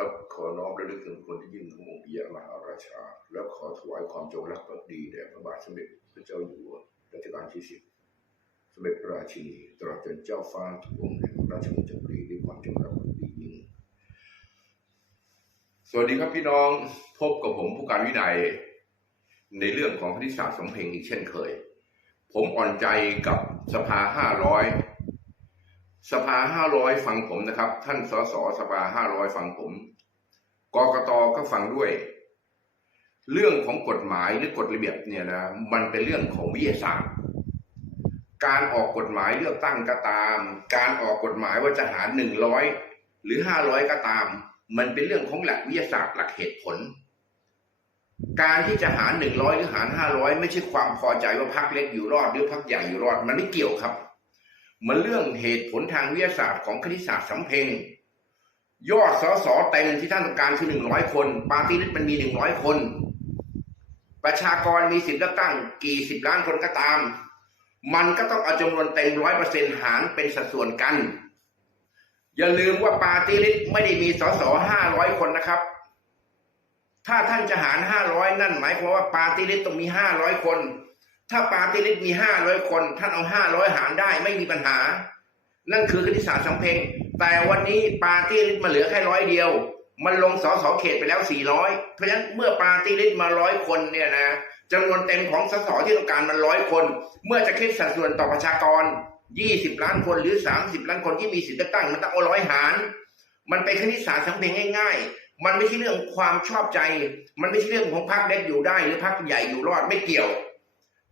ครับขอน้อมระลึกถึงคนที่ยิ่งขององค์ปิยมหาราชา และขอถวายความจงรักภักดีแด่พระบาทสมเด็จพระเจ้าอยู่หัวรัชกาลที่สิบสมเด็จพระราชินีตลอดจนเจ้าฟ้าทุกองค์แห่งราชวงศ์จักรีด้วยความจงรักภักดียิ่ง สวัสดีครับพี่น้องพบกับผมผู้การวินัย ในเรื่องของคณิตศาสตร์สำเพ็งอีกเช่นเคย ผมอ่อนใจกับสภาห้าร้อยสภาห้าร้อยฟังผมนะครับ ท่านสสสภาห้าร้อยฟังผม กกตก็ฟังด้วย เรื่องของกฎหมายหรือกฎระเบียบเนี่ยนะมันเป็นเรื่องของวิทยาศาสตร์การออกกฎหมายเลือกตั้งก็ตาม การออกกฎหมายว่าจะหารหนึ่งร้อยหรือห้าร้อยก็ตาม มันเป็นเรื่องของหลักวิทยาศาสตร์หลักเหตุผล การที่จะหารหนึ่งร้อยหรือหารห้าร้อยไม่ใช่ความพอใจว่าพรรคเล็กอยู่รอดหรือพรรคใหญ่อยู่รอด มันไม่เกี่ยวครับ มันเรื่องเหตุผลทางวิทยาศาสตร์ของคณิตศาสตร์สำเพ็ง ยอดสสเต็มที่ท่านต้องการคือหนึ่งร้อยคนปาร์ตี้ลิสต์มันมีหนึ่งร้อยคน ประชากรมีสิทธิ์เลือกตั้ง กี่สิบล้านคนก็ตาม มันก็ต้องเอาจำนวนเต็มร้อยเปอร์เซ็นต์หารเป็นสัดส่วนกัน อย่าลืมว่าปาร์ตี้ลิสต์ไม่ได้มีสสห้าร้อยคนนะครับ ถ้าท่านจะหารห้าร้อยนั่นหมายความว่าปาร์ตี้ลิสต์ต้องมีห้าร้อยคน ถ้าปาร์ตี้ลิสต์มีห้าร้อยคน ท่านเอาห้าร้อยหารได้ไม่มีปัญหา นั่นคือคณิตศาสตร์สำเพ็ง แต่วันนี้ปาร์ตี้ลิสต์มาเหลือแค่ร้อยเดียว มันลงสสเขตไปแล้วสี่ร้อยเพราะฉะนั้นเมื่อปาร์ตี้ลิสต์มาร้อยคนเนี่ยนะจำนวนเต็มของสสที่ต้องการมันร้อยคน เมื่อจะคิดสัดส่วนต่อประชากรยี่สิบล้านคนหรือสามสิบล้านคนที่มีสิทธิ์เลือกตั้งมันต้องเอาร้อยหาร มันเป็นคณิตศาสตร์สำเพ็งง่ายๆ มันไม่ใช่เรื่องความชอบใจ มันไม่ใช่เรื่องของพรรคเล็กอยู่ได้ หรือพรรคใหญ่อยู่รอดไม่เกี่ยว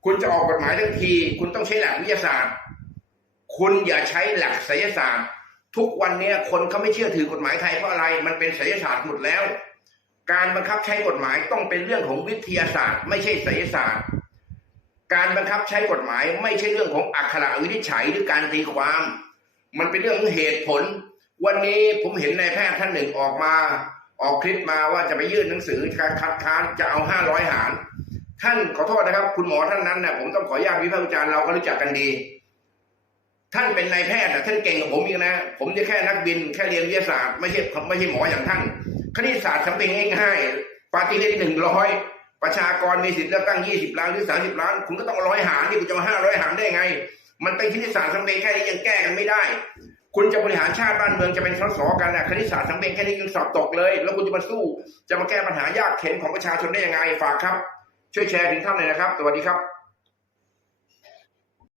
คุณจะออกกฎหมายทั้งที คุณต้องใช้หลักวิทยาศาสตร์ คุณอย่าใช้หลักไสยศาสตร์ ทุกวันเนี้ยคนเขาไม่เชื่อถือกฎหมายไทยเพราะอะไร มันเป็นไสยศาสตร์หมดแล้ว การบังคับใช้กฎหมายต้องเป็นเรื่องของวิทยาศาสตร์ ไม่ใช่ไสยศาสตร์ การบังคับใช้กฎหมายไม่ใช่เรื่องของอักขระวินิจฉัยหรือการตีความ มันเป็นเรื่องของเหตุผล วันนี้ผมเห็นนายแพทย์ท่านหนึ่งออกมา ออกคลิปมาว่าจะไปยื่นหนังสือการคัดค้านจะเอาห้าร้อยหาร ท่านขอโทษนะครับ คุณหมอท่านนั้นนะผมต้องขออนุญาตวิพากษ์วิจารณ์เราก็รู้จักกันดี ท่านเป็นนายแพทย์นะท่านเก่งกว่าผมอีกนะ ผมจะแค่นักบินแค่เรียนวิทยาศาสตร์ไม่ใช่ไม่ใช่หมออย่างท่าน คณิตศาสตร์สำเป็นง่ายๆปาร์ตี้ลิสต์หนึ่งร้อยประชากรมีสิทธิ์เลือกตั้งยี่สิบล้านหรือสามสิบล้าน คุณก็ต้องร้อยหารนี่คุณจะมาห้าร้อยหารได้ไง มันเป็นคณิตศาสตร์สำเป็นแค่นี้ยังแก้กันไม่ได้ คุณจะบริหารชาติบ้านเมืองจะเป็นสสกันนะคณิตศาสตร์สำเป็นแค่นี้ยังสอบตกเลย แล้วคุณจะมาสู้ จะมาแก้ปัญหายากเข็นของประชาชนได้ยังไงฝากครับ ช่วยแชร์ถึงท่านเลยนะครับ สวัสดีครับ